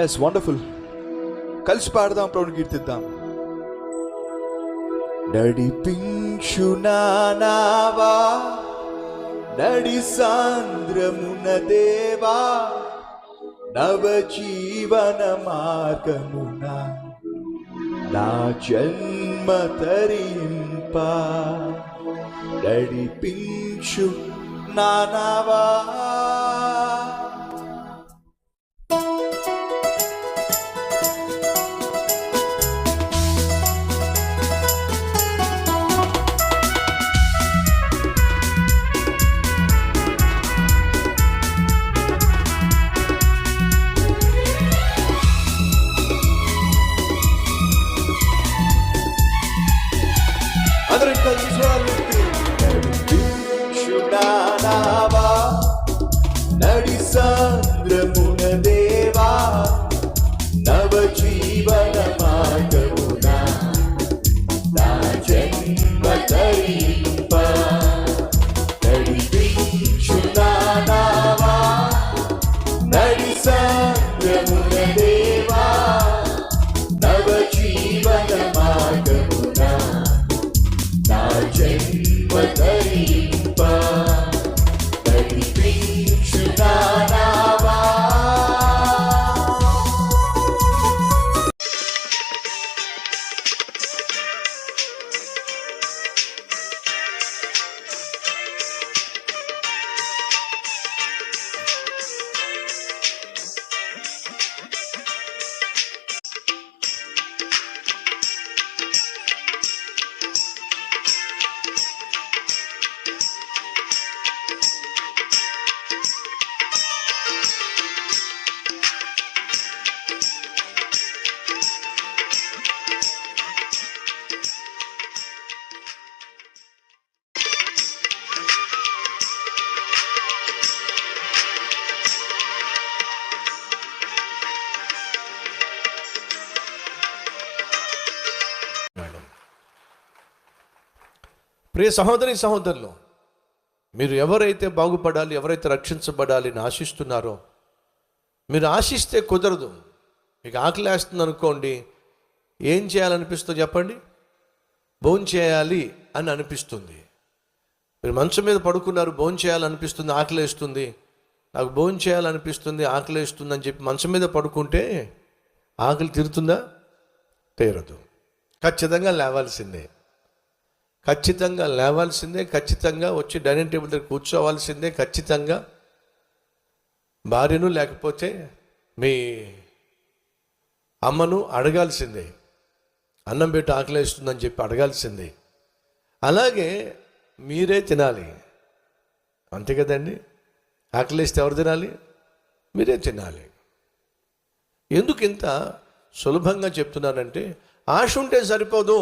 Yes, wonderful. కలిసి పాడదాం, ప్రభుని కీర్తిద్దాం. నడిపించు నావా నడి సాంద్రమున దేవా, నవ జీవన మార్గమున నా జన్మ తరింప. నడిపించు నావా. నడి సాంద్రమున దేవా, నవ జీవన మార్గమున నా జన్మ తరింప. నడిపించు నావా నడి సాంద్రమున దేవా, నవ జీవన మార్గమున నా జన్మ తరింప. ప్రియ సహోదరి సహోదరులు, మీరు ఎవరైతే బాగుపడాలి, ఎవరైతే రక్షించబడాలి అని ఆశిస్తున్నారో, మీరు ఆశిస్తే కుదరదు. మీకు ఆకలి వేస్తుంది అనుకోండి, ఏం చేయాలనిపిస్తుంది చెప్పండి? భోజనం చేయాలి అని అనిపిస్తుంది. మీరు మంచం మీద పడుకున్నారు, భోజనం చేయాలనిపిస్తుంది, ఆకలి వేస్తుంది, నాకు భోజనం చేయాలనిపిస్తుంది, ఆకలి వేస్తుంది అని చెప్పి మంచం మీద పడుకుంటే ఆకలి తీరుతుందా? తీరదు. ఖచ్చితంగా లేవాల్సిందే, ఖచ్చితంగా లేవాల్సిందే, ఖచ్చితంగా వచ్చి డైనింగ్ టేబుల్ దగ్గర కూర్చోవాల్సిందే, ఖచ్చితంగా భార్యను లేకపోతే మీ అమ్మను అడగాల్సిందే. అన్నం పెట్టి ఆకలేస్తుందని చెప్పి అడగాల్సిందే. అలాగే మీరే తినాలి, అంతే కదండి. ఆకలేస్తే ఎవరు తినాలి? మీరే తినాలి. ఎందుకు ఇంత సులభంగా చెప్తున్నానంటే, ఆశ ఉంటే సరిపోదు,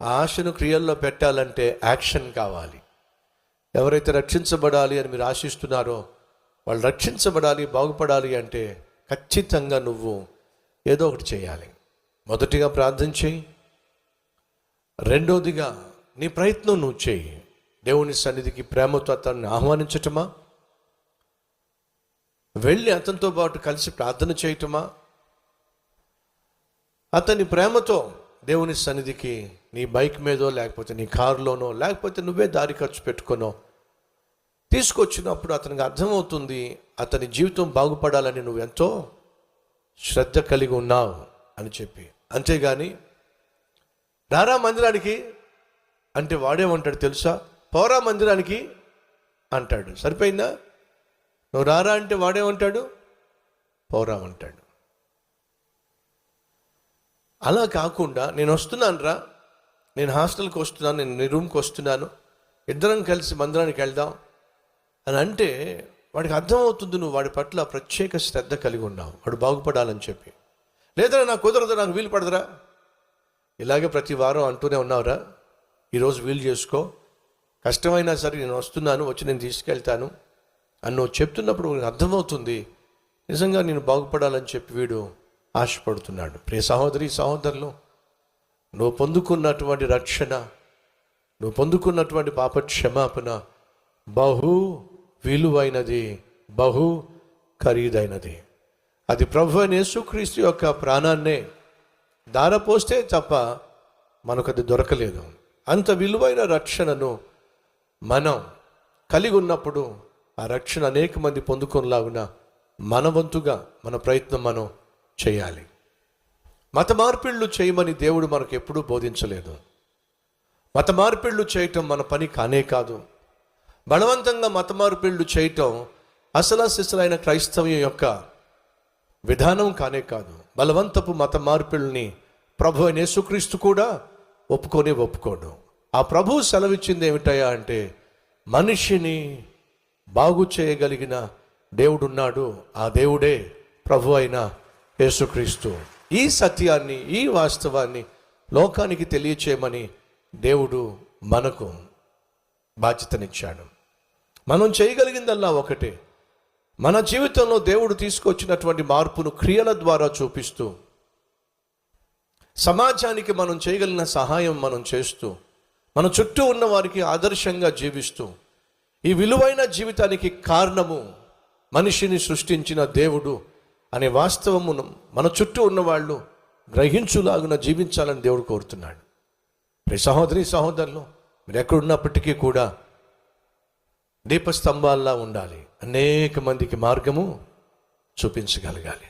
ఆశను క్రియల్లో పెట్టాలంటే యాక్షన్ కావాలి. ఎవరైతే రక్షించబడాలి అని మీరు ఆశిస్తున్నారో వాళ్ళు రక్షించబడాలి, బాగుపడాలి అంటే ఖచ్చితంగా నువ్వు ఏదో ఒకటి చేయాలి. మొదటిగా ప్రార్థన చేయి, రెండోదిగా నీ ప్రయత్నం నువ్వు చేయి. దేవుని సన్నిధికి ప్రేమతో అతన్ని ఆహ్వానించటమా, వెళ్ళి అతనితో పాటు కలిసి ప్రార్థన చేయటమా, అతని ప్రేమతో దేవుని సన్నిధికి నీ బైక్ మీదో లేకపోతే నీ కారులోనో లేకపోతే నువ్వే దారి ఖర్చు పెట్టుకొనో తీసుకొచ్చినప్పుడు అతనికి అర్థమవుతుంది అతని జీవితం బాగుపడాలని నువ్వు ఎంతో శ్రద్ధ కలిగి ఉన్నావు అని చెప్పి. అంతేగాని రారా మందిరానికి అంటే వాడేమంటాడు తెలుసా? పోరా మందిరానికి అంటాడు. సరిపోయిందా? నువ్వు రారా అంటే వాడేమంటాడు? పోరా అంటాడు. అలా కాకుండా నేను వస్తున్నాను రా, నేను హాస్టల్కి వస్తున్నాను, నేను నీ రూమ్కి వస్తున్నాను, ఇద్దరం కలిసి మందిరానికి వెళ్దాం అని అంటే వాడికి అర్థమవుతుంది నువ్వు వాడి పట్ల ప్రత్యేక శ్రద్ధ కలిగి ఉన్నావు, వాడు బాగుపడాలని చెప్పి. లేదా నాకు కుదరదు, నాకు వీలు పడదురా, ఇలాగే ప్రతి వారం అంటూనే ఉన్నావురా, ఈరోజు వీలు చేసుకో, కష్టమైనా సరే నేను వస్తున్నాను, వచ్చి నేను తీసుకెళ్తాను అని నువ్వు చెప్తున్నప్పుడు నీకు అర్థమవుతుంది నిజంగా నేను బాగుపడాలని చెప్పి వీడు ఆశపడుతున్నాడు. ప్రియ సహోదరి సహోదరులు, నువ్వు పొందుకున్నటువంటి రక్షణ, నువ్వు పొందుకున్నటువంటి పాప క్షమాపణ బహు విలువైనది, బహు ఖరీదైనది. అది ప్రభు అయిన యేసుక్రీస్తు యొక్క ప్రాణాన్నే ధారపోస్తే తప్ప మనకు అది దొరకలేదు. అంత విలువైన రక్షణను మనం కలిగి ఉన్నప్పుడు ఆ రక్షణ అనేక మంది పొందుకునేలాగున మన వంతుగా మన ప్రయత్నం మనం చేయాలి. మత మార్పిళ్ళు చేయమని దేవుడు మనకు ఎప్పుడూ బోధించలేదు. మత మార్పిళ్ళు చేయటం మన పని కానే కాదు. బలవంతంగా మత మార్పిళ్ళు చేయటం అసలైన క్రైస్తవ్యం యొక్క విధానం కానే కాదు. బలవంతపు మత మార్పిళ్ళని ప్రభు అయిన యేసుక్రీస్తు కూడా ఒప్పుకోడు. ఆ ప్రభు సెలవిచ్చింది ఏమిటయా అంటే, మనిషిని బాగు చేయగలిగిన దేవుడున్నాడు, ఆ దేవుడే ప్రభు అయిన యేసుక్రీస్తు. ఈ సత్యాన్ని, ఈ వాస్తవాన్ని లోకానికి తెలియచేయమని దేవుడు మనకు బాధ్యతనిచ్చాడు. మనం చేయగలిగిందల్లా ఒకటే, మన జీవితంలో దేవుడు తీసుకొచ్చినటువంటి మార్పును క్రియల ద్వారా చూపిస్తూ, సమాజానికి మనం చేయగలిగిన సహాయం మనం చేస్తూ, మన చుట్టూ ఉన్న వారికి ఆదర్శంగా జీవిస్తూ, ఈ విలువైన జీవితానికి కారణము మనిషిని సృష్టించిన దేవుడు అనే వాస్తవమును మన చుట్టూ ఉన్నవాళ్ళు గ్రహించులాగున జీవించాలని దేవుడు కోరుతున్నాడు. ప్రియ సహోదరి సహోదరులు, మీరు ఎక్కడున్నప్పటికీ కూడా దీపస్తంభాల్లా ఉండాలి. అనేక మందికి మార్గము చూపించగలగాలి.